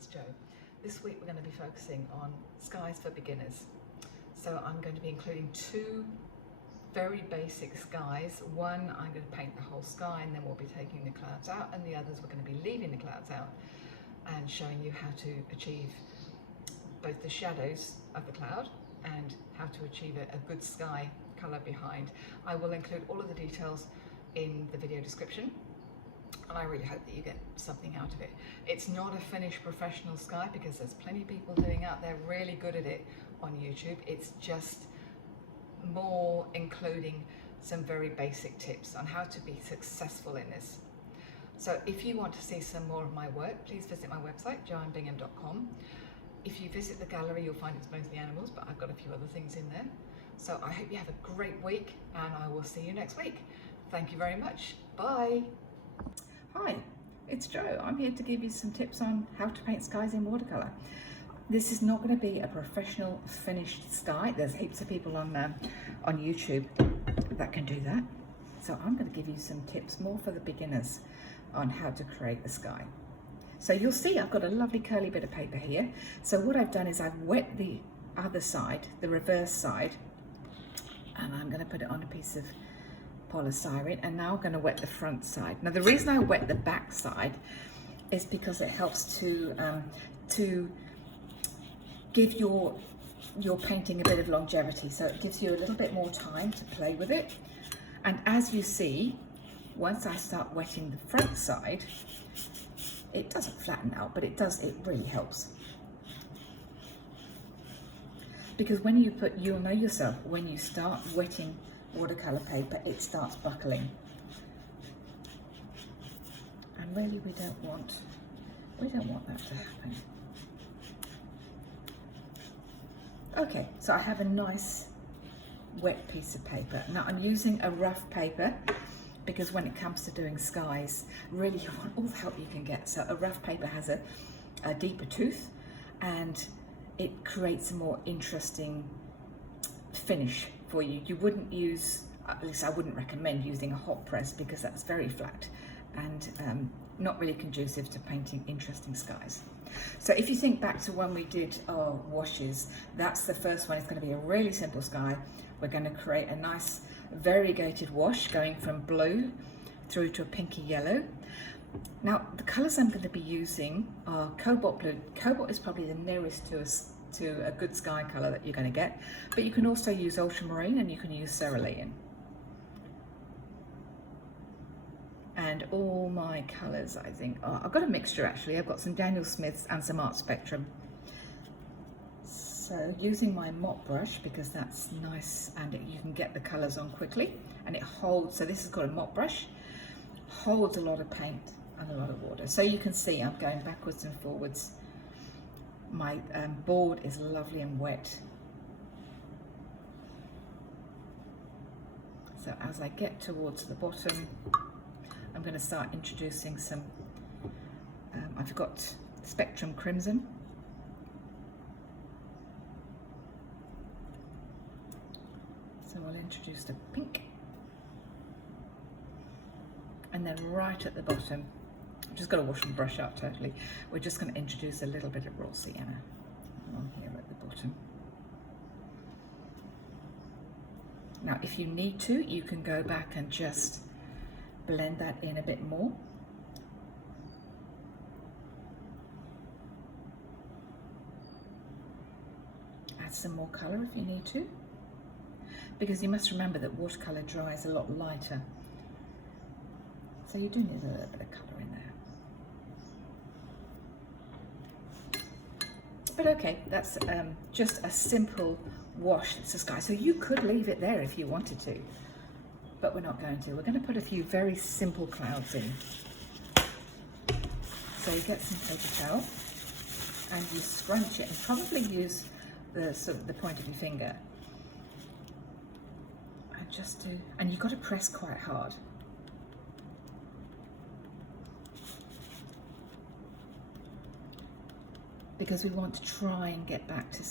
it's Jo. This week we're going to be focusing on skies for beginners. So I'm going to be including two very basic skies. One, I'm going to paint the whole sky and then we'll be taking the clouds out, and the others we're going to be leaving the clouds out and showing you how to achieve both the shadows of the cloud and how to achieve a good sky colour behind. I will include all of the details in the video description, and I really hope that you get something out of it. It's not a finished professional sky because there's plenty of people doing out there really good at it on YouTube. It's just more including some very basic tips on how to be successful in this. So if you want to see some more of my work, please visit my website, joannebingham.com. If you visit the gallery, you'll find it's mostly animals, but I've got a few other things in there. So I hope you have a great week, and I will see you next week. Thank you very much. Bye. Hi, it's Jo. I'm here to give you some tips on how to paint skies in watercolour. This is not going to be a professional finished sky. There's heaps of people on YouTube that can do that. So I'm going to give you some tips more for the beginners on how to create the sky. So you'll see I've got a lovely curly bit of paper here. So what I've done is I've wet the other side, the reverse side, and I'm going to put it on a piece of polystyrene, and now I'm going to wet the front side. Now the reason I wet the back side is because it helps to give your painting a bit of longevity, so it gives you a little bit more time to play with it. And as you see, once I start wetting the front side, it doesn't flatten out, but it really helps. Because when you you'll know yourself, when you start wetting watercolor paper, it starts buckling. And really we don't want that to happen. Okay, so I have a nice wet piece of paper. Now I'm using a rough paper because when it comes to doing skies, really you want all the help you can get. So a rough paper has a deeper tooth, and it creates a more interesting finish for you. You wouldn't use, at least I wouldn't recommend using a hot press because that's very flat and not really conducive to painting interesting skies. So if you think back to when we did our washes, that's the first one. It's going to be a really simple sky. We're going to create a nice variegated wash going from blue through to a pinky yellow. Now the colours I'm going to be using are cobalt blue. Cobalt is probably the nearest to a good sky colour that you're going to get, but you can also use ultramarine and you can use cerulean. And all my colours, I think, I've got a mixture actually. I've got some Daniel Smiths and some Art Spectrum. So using my mop brush, because that's nice and you can get the colours on quickly, and it holds, so this is called a mop brush, holds a lot of paint and a lot of water. So you can see I'm going backwards and forwards. My board is lovely and wet. So as I get towards the bottom, I'm going to start introducing some, I've got Spectrum Crimson. So I'll introduce the pink. And then right at the bottom, I've just got to wash and brush up totally. We're just going to introduce a little bit of raw sienna on here at the bottom. Now if you need to, you can go back and just blend that in a bit more. Add some more colour if you need to, because you must remember that watercolour dries a lot lighter, so you do need a little bit of colour in there. But okay, that's just a simple wash. It's a sky, so you could leave it there if you wanted to, but we're not going to. We're going to put a few very simple clouds in. So you get some paper towel and you scrunch it, and probably use the point of your finger, and and you've got to press quite hard. Because we want to try and get back to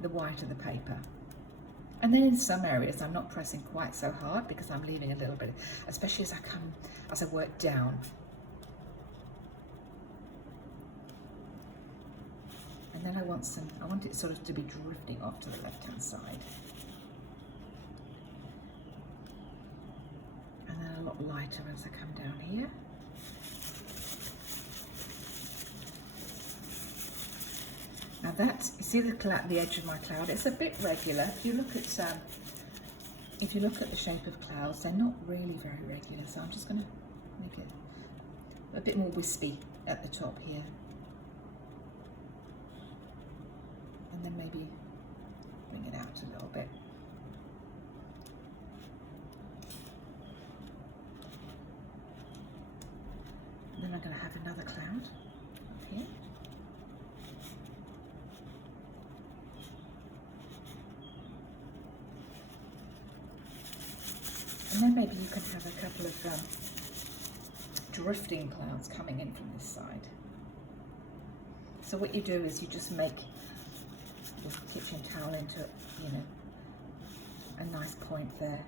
the white of the paper. And then in some areas I'm not pressing quite so hard because I'm leaving a little bit, especially as I work down. then I want it sort of to be drifting off to the left-hand side. And then a lot lighter as I come down here. Now that, you see the edge of my cloud, it's a bit regular. If you look at the shape of clouds, they're not really very regular. So I'm just going to make it a bit more wispy at the top here. And then maybe bring it out a little bit. And then I'm going to have another cloud up here. And then maybe you can have a couple of drifting clouds coming in from this side. So what you do is you just make the kitchen towel into, you know, a nice point there.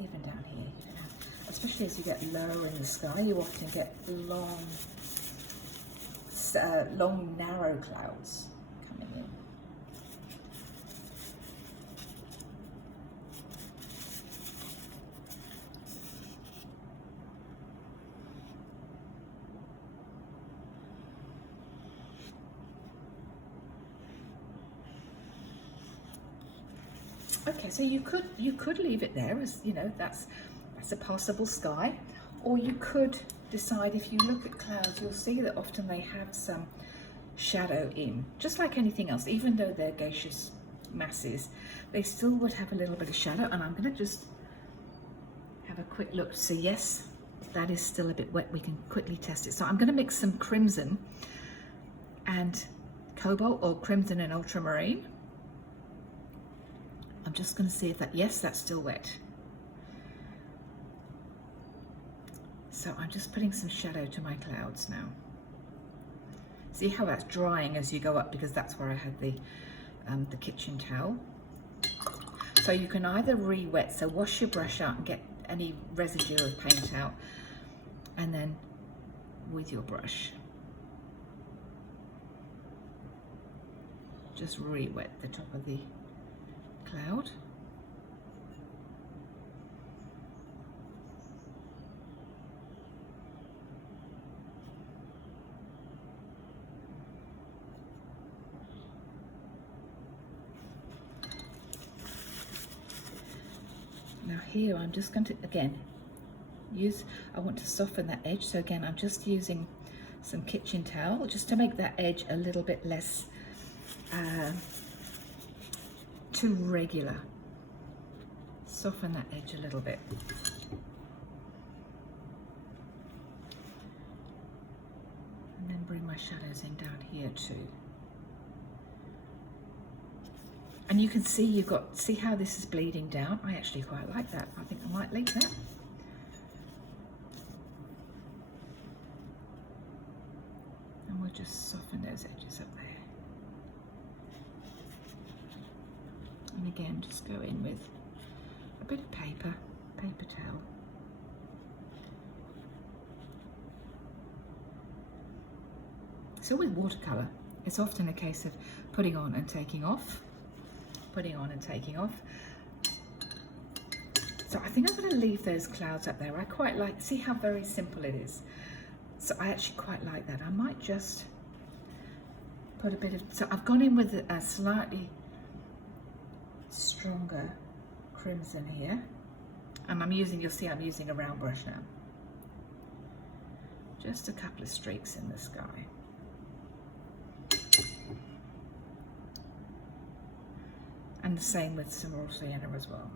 Even down here, you can have, especially as you get lower in the sky, you often get long, narrow clouds coming in. Okay, so you could leave it there as, you know, that's a possible sky, or you could decide, if you look at clouds, you'll see that often they have some shadow in, just like anything else. Even though they're gaseous masses, they still would have a little bit of shadow. And I'm going to just have a quick look to see, yes, that is still a bit wet. We can quickly test it. So I'm going to mix some Crimson and Cobalt, or Crimson and Ultramarine. I'm just going to see if that, yes, that's still wet. So I'm just putting some shadow to my clouds now. See how that's drying as you go up, because that's where I had the kitchen towel. So you can either re-wet, so wash your brush out and get any residue of paint out, and then with your brush, just re-wet the top of the cloud. Now here I'm just going to, again, I want to soften that edge, so again I'm just using some kitchen towel just to make that edge a little bit less too regular. Soften that edge a little bit. And then bring my shadows in down here too. And you can see see how this is bleeding down. I actually quite like that. I think I might leave that. And we'll just soften those edges up there. And again, just go in with a bit of paper towel. So with watercolour, it's often a case of putting on and taking off, putting on and taking off. So I think I'm going to leave those clouds up there. I quite like, see how very simple it is. So I actually quite like that. I might just put a bit of, so I've gone in with a slightly stronger crimson here, and I'm using, you'll see I'm using a round brush now. Just a couple of streaks in the sky. And the same with some raw sienna as well.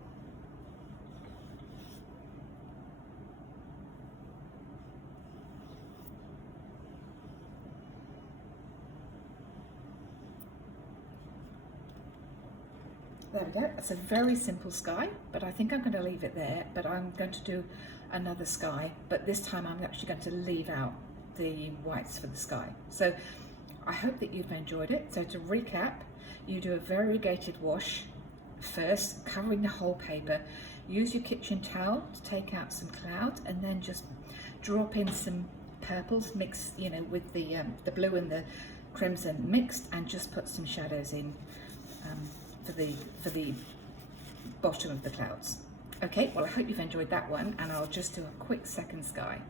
There we go. It's a very simple sky, but I think I'm going to leave it there. But I'm going to do another sky, but this time I'm actually going to leave out the whites for the sky. So I hope that you've enjoyed it. So to recap, you do a variegated wash first, covering the whole paper. Use your kitchen towel to take out some cloud, and then just drop in some purples mixed, you know, with the blue and the crimson mixed, and just put some shadows in for the bottom of the clouds. Okay, well, I hope you've enjoyed that one, and I'll just do a quick second sky.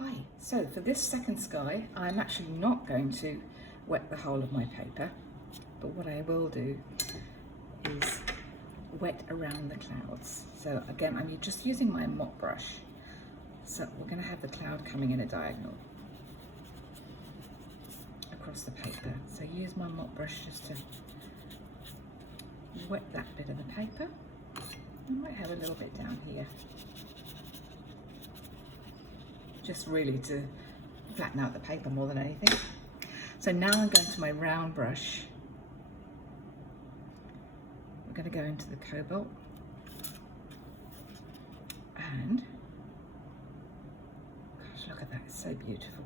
Hi, so for this second sky, I'm actually not going to wet the whole of my paper, but what I will do is wet around the clouds. So again, I'm just using my mop brush. So we're going to have the cloud coming in a diagonal across the paper. So use my mop brush just to wet that bit of the paper. I might have a little bit down here, just really to flatten out the paper more than anything. So now I'm going to my round brush. We're going to go into the Cobalt, and gosh, look at that, it's so beautiful.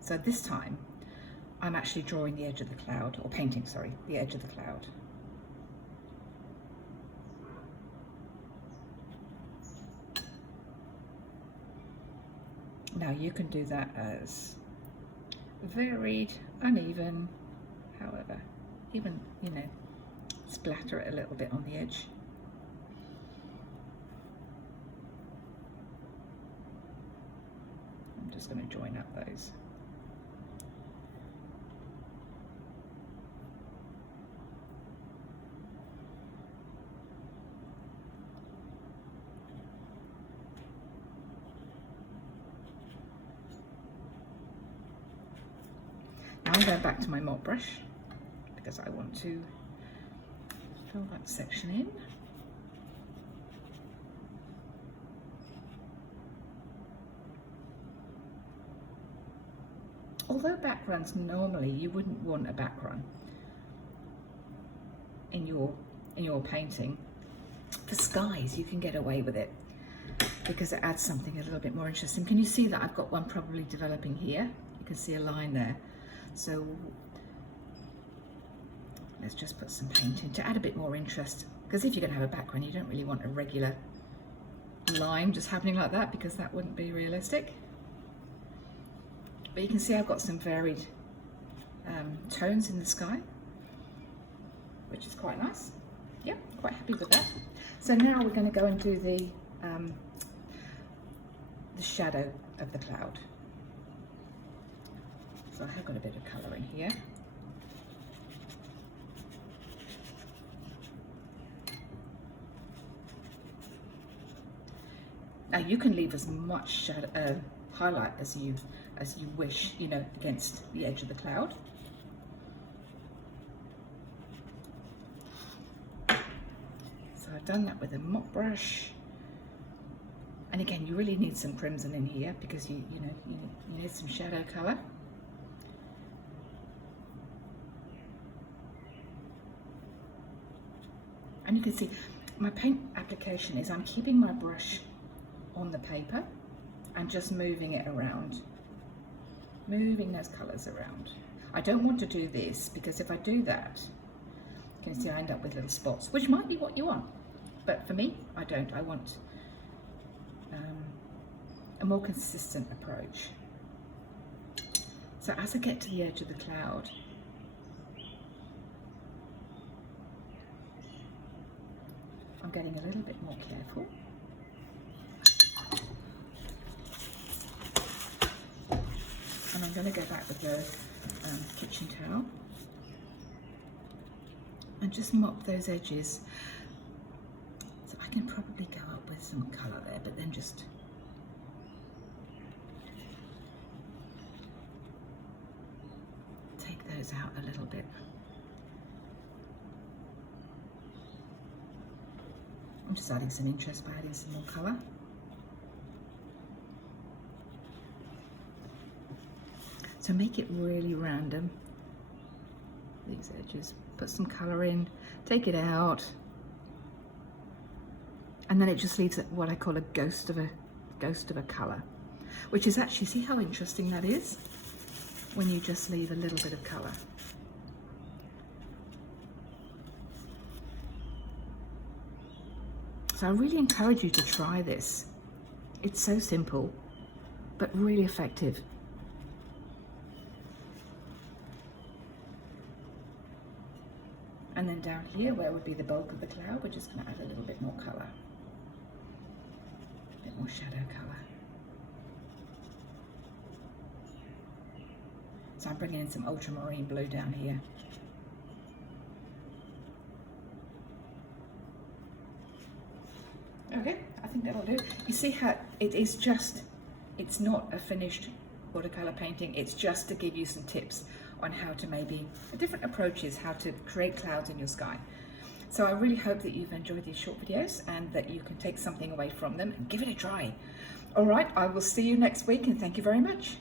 So this time I'm actually drawing the edge of the cloud, or painting, sorry, the edge of the cloud. Now you can do that as varied, uneven, however, even, you know, splatter it a little bit on the edge. I'm just going to join up those. Now I'm going back to my mop brush because I want to fill that section in. Although backgrounds, normally you wouldn't want a background in your painting, for skies you can get away with it because it adds something a little bit more interesting. Can you see that I've got one probably developing here? You can see a line there. So let's just put some paint in to add a bit more interest, because if you're going to have a background, you don't really want a regular line just happening like that, because that wouldn't be realistic. But you can see I've got some varied tones in the sky, which is quite nice. Yeah, quite happy with that. So now we're going to go and do the shadow of the cloud. So I have got a bit of colour in here. Now you can leave as much shadow, highlight as you wish, you know, against the edge of the cloud. So I've done that with a mop brush. And again, you really need some crimson in here because you need some shadow colour. And you can see my paint application is I'm keeping my brush on the paper and just moving it around, moving those colours around. I don't want to do this because if I do that, you can see I end up with little spots, which might be what you want, but for me, I don't. I want a more consistent approach. So as I get to the edge of the cloud, I'm getting a little bit more careful. And I'm going to go back with the kitchen towel and just mop those edges. So I can probably go up with some colour there, but then just take those out a little bit. I'm just adding some interest by adding some more colour. So make it really random, these edges. Put some colour in, take it out, and then it just leaves what I call a ghost of a colour, which is actually, see how interesting that is when you just leave a little bit of colour. So I really encourage you to try this. It's so simple, but really effective. And then down here, where would be the bulk of the cloud, we're just going to add a little bit more colour. A bit more shadow colour. So I'm bringing in some ultramarine blue down here. Okay, I think that'll do. You see how it is just, it's not a finished watercolour painting, it's just to give you some tips on how to maybe, different approaches, how to create clouds in your sky. So I really hope that you've enjoyed these short videos and that you can take something away from them and give it a try. All right, I will see you next week and thank you very much.